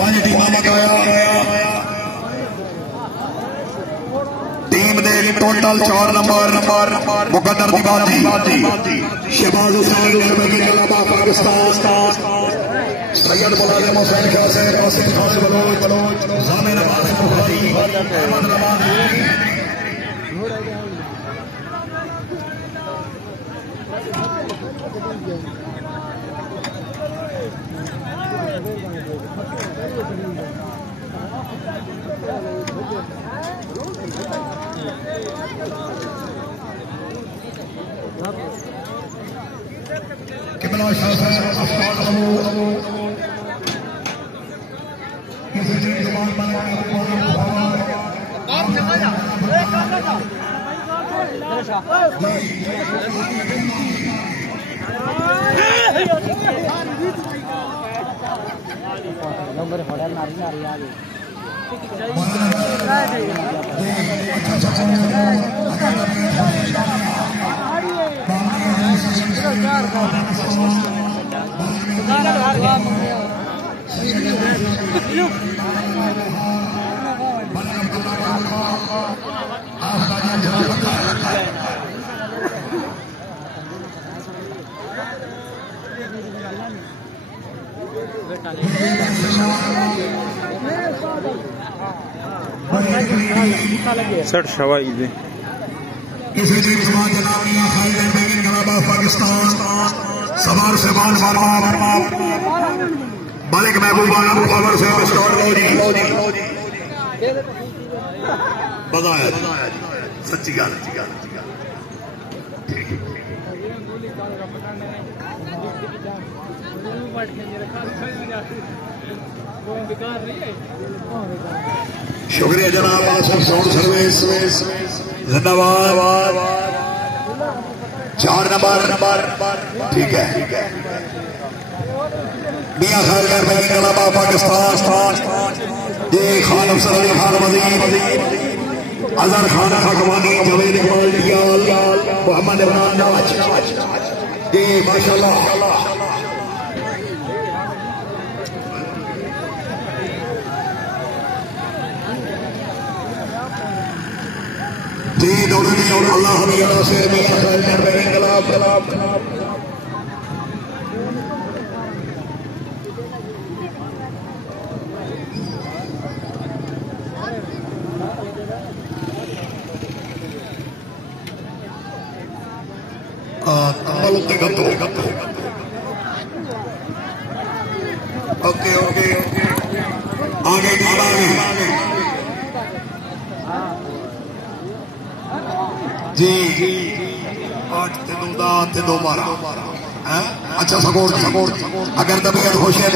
पांच टीम लगाया टीम दे total 4 number मुकद्दर दी बाजी शहबाज हुसैन पाकिस्तान सैयद मुलाजिम हुसैन कासिम बलोच जामिन अब्बास बुखारी अहमद रमानी किबला शाह अफतार अबू किसी चीज जुबान बनाने आप जमाया नंबर होटल नारी नारी आ गई सर शवाई दे किसी चीज पाकिस्तान सवार से बाल मालिक महबूब से बताया सच्ची गल शुक्रिया जनाब आसफ साउंड सर्विस जिंदाबाद 4 नंबर ठीक है मियां खान पाकिस्तान ये खान अफसर अली खान वजीर अजहर खान खकवानी जवेद इकबाल डियाल मोहम्मद इमरान नवाज ये माशाल्लाह जी दोनों अल्लाह हमें से ओके आगे जी 8 ते 2 12 अच्छा सपोर्ट अगर तबीयत खुश है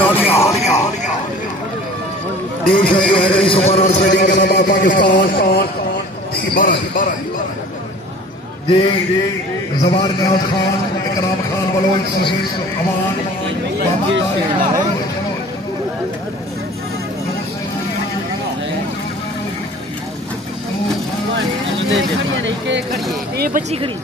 देश है सुपर और सेटिंग का पाकिस्तान जी जवार नियाज खान इकराम खान बलोच अमान ये बच्ची खड़ी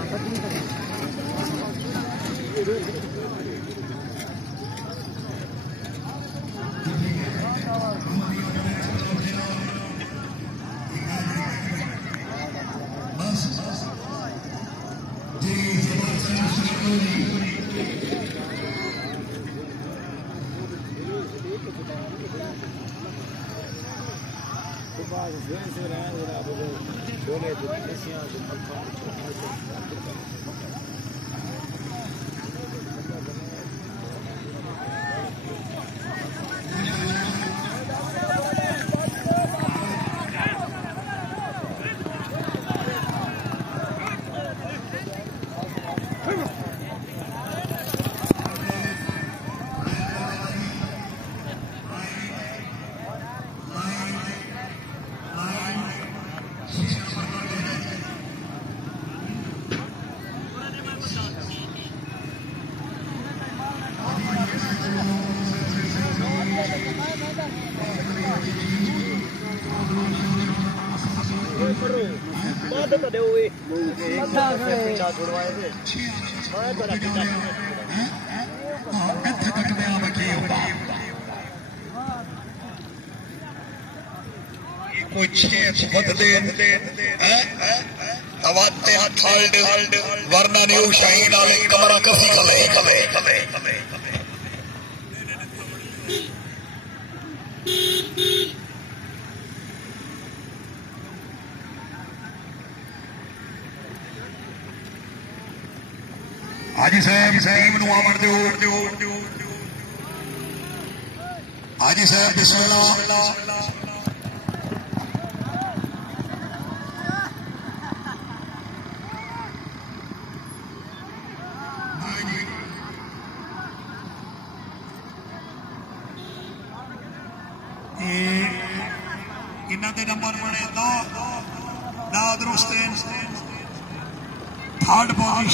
कुछ बदले तवाते थर्ड वरना न्यू शाहीन वाले कमरा कसी कले हाजी साहब टीम नू आमण दो हाजी साहब बिस्मिल्लाह इन्होंने नंबर बने दो दुरुस्त थर्ड पोजीशन